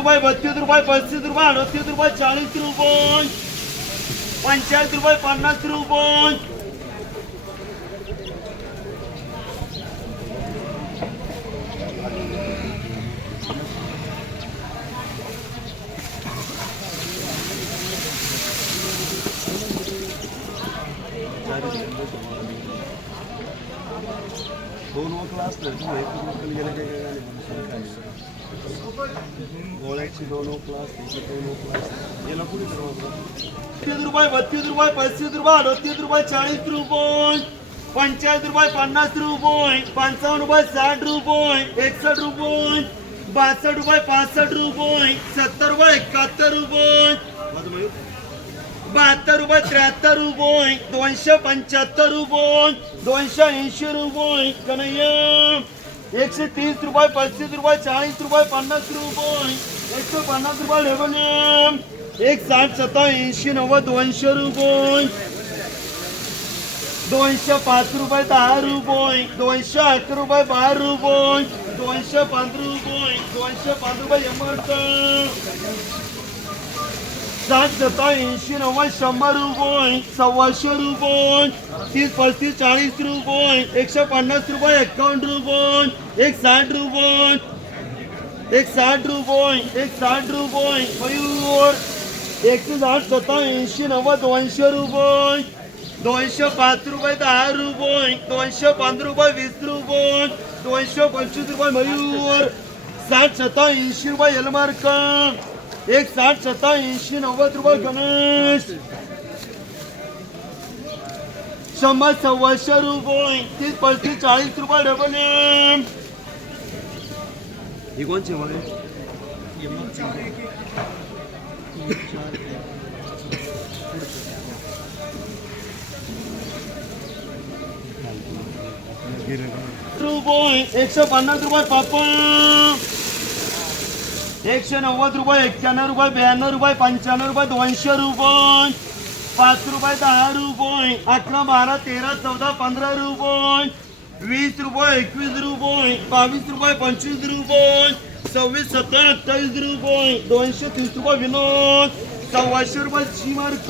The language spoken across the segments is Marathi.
रुपये 32 रुपये 35 रुपये 38 रुपये 40 रुपये 45 रुपये 50 रुपये दोन क्लास गेले गोळ्याची दोन क्लास याला कुठे 30 रुपये 32 रुपये 35 रुपये 38 रुपये 40 रुपये 45 रुपये 50 रुपये 55 रुपये 60 रुपये 61 रुपये 62 रुपये 65 रुपये 70 रुपये 71 रुपये 72 रुपये 73 रुपये 275 रुपये 280 रुपये कन्हैया 130 रुपये 35 रुपये 40 रुपये 50 रुपये 150 रुपये लेबल 160 70 80 90 200 रुपये 205 रुपये 10 रुपये 211 रुपये 12 रुपये 205 रुपये 205 रुपये एमआरपी 60 70 80 90 100 रुपये 100 रुपये 30 35 40 रुपये 150 रुपये 51 रुपये 160 रुपये 160 रुपये 160 रुपये मयूर 160 70 80 90 200 रुपये 205 रुपये 10 रुपये 215 रुपये 20 रुपये 225 रुपये मयूर 60 70 80 रुपये एलमार्क 160 70 80 90 रुपये गणेश 100 100 रुपये 30 35 40 रुपये डबल एम ही कोणची मग रुपये 150 रुपये पापा 190 रुपये 91 रुपये 92 रुपये 95 रुपये 200 रुपये 5 रुपये 10 रुपये 11 12 13 14 15 रुपये 20 रुपये 21 रुपये 22 रुपये 25 रुपये 26 27 28 रुपये 230 रुपये विनोद 100 रुपये सीमार्क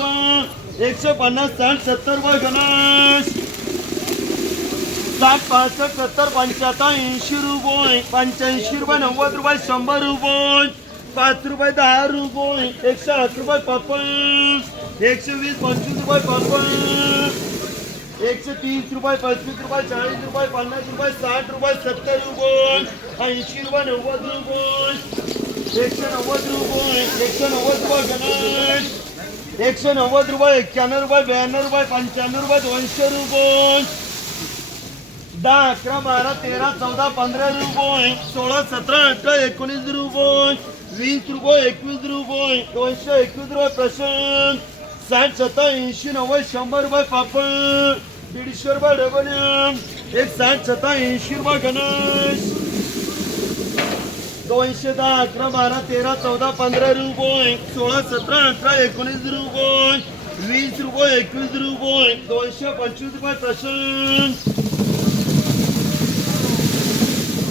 150 60 70 रुपये गणेश 60 65 70 75 80 रुपये 85 रुपये 90 रुपये 100 रुपये 5 रुपये 10 रुपये 108 रुपये पापड 120 25 रुपये पापड 130 रुपये 35 रुपये 40 रुपये 50 रुपये 60 रुपये 70 रुपये 80 रुपये 90 रुपये 190 रुपये 190 रुपये गणेश 190 रुपये 91 रुपये 92 रुपये 95 रुपये 200 रुपये 10 11 12 13 14 15 रुपये 16 17 18 19 रुपये 20 रुपये 21 रुपये 221 रुपये प्रशांत 60 70 80 90 100 रुपये पापड 150 रुपये डबल 160 70 80 रुपये गणेश 210 11 12 13 14 15 रुपये 16 17 18 19 रुपये 20 रुपये 21 रुपये 225 रुपये प्रशांत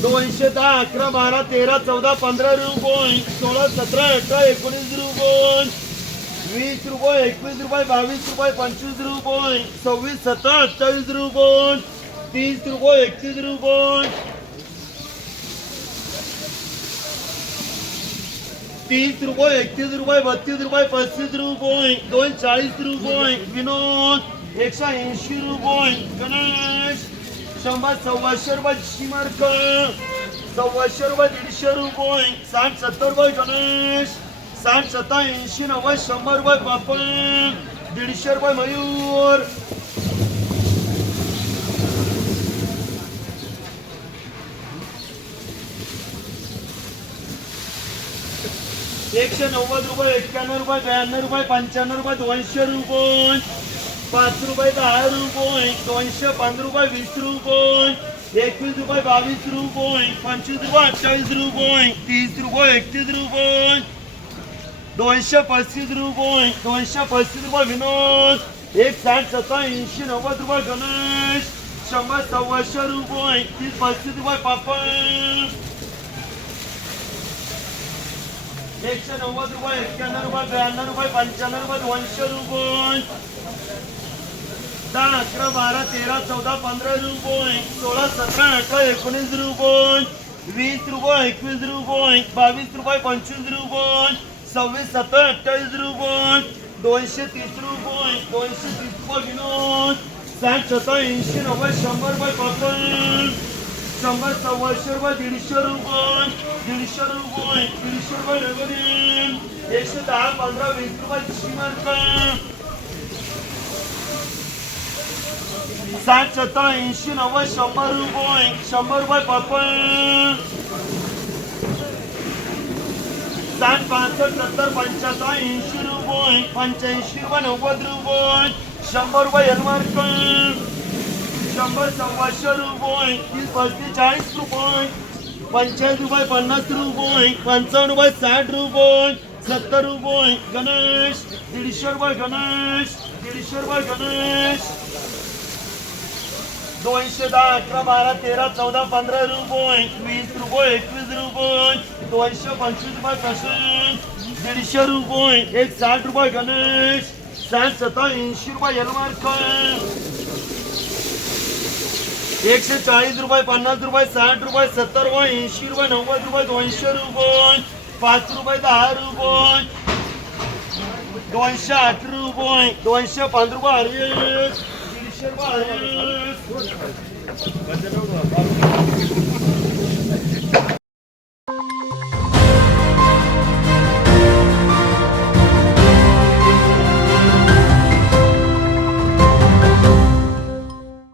210 11 12 13 14 15 रुपये 16 17 18 19 रुपये 20 रुपये 21 रुपये 22 रुपये 25 रुपये 26 27 28 रुपये 30 रुपये 31 रुपये 30 रुपये 31 रुपये 32 रुपये 35 रुपये 240 रुपये विनोद 180 रुपये गणेश 100 100 रुपये सीमार्क 100 रुपये 150 रुपये 60 70 रुपये गणेश 60 70 80 90 100 रुपये पापड 150 रुपये मयूर 190 रुपये 91 रुपये 92 रुपये 95 रुपये 200 रुपये 5 रुपये 10 रुपये 205 रुपये 20 रुपये 21 रुपये 22 रुपये 25 रुपये 28 रुपये 30 रुपये 31 रुपये 235 रुपये 235 रुपये विनोद 160 70 80 90 रुपये गणेश 100 100 रुपये 30 35 रुपये पापड 190 रुपये 91 रुपये 92 रुपये 95 रुपये 200 रुपये 10 11 12 13 14 15 रुपये 16 17 18 19 रुपये 20 रुपये 21 रुपये 22 रुपये 25 रुपये 26 27 28 रुपये 230 रुपये 230 रुपये विनोद 60 70 80 90 100 रुपये पापड 100 100 रुपये 150 रुपये 150 रुपये 150 रुपये नगरीन 110 15 20 रुपये श्रीमंत 60 70 80 90 100 रुपये 100 रुपये पापड 60 65 70 75 80 रुपये 85 रुपये 90 रुपये 100 रुपये यलमार्क 100 सव्वाशे रुपये 30 35 40 रुपये 45 रुपये 50 रुपये 55 रुपये 60 रुपये 70 रुपये गणेश 150 रुपये गणेश 150 रुपये गणेश 210 11 12 13 14 15 रुपये 20 रुपये 21 रुपये 225 रुपये तसेच 150 रुपये 160 रुपये गणेश 60 70 80 रुपये यलमार्क 140 रुपये 50 रुपये 60 रुपये 70 रुपये 80 रुपये 90 रुपये 200 रुपये 5 रुपये 10 रुपये 208 रुपये 205 रुपये 150 रुपये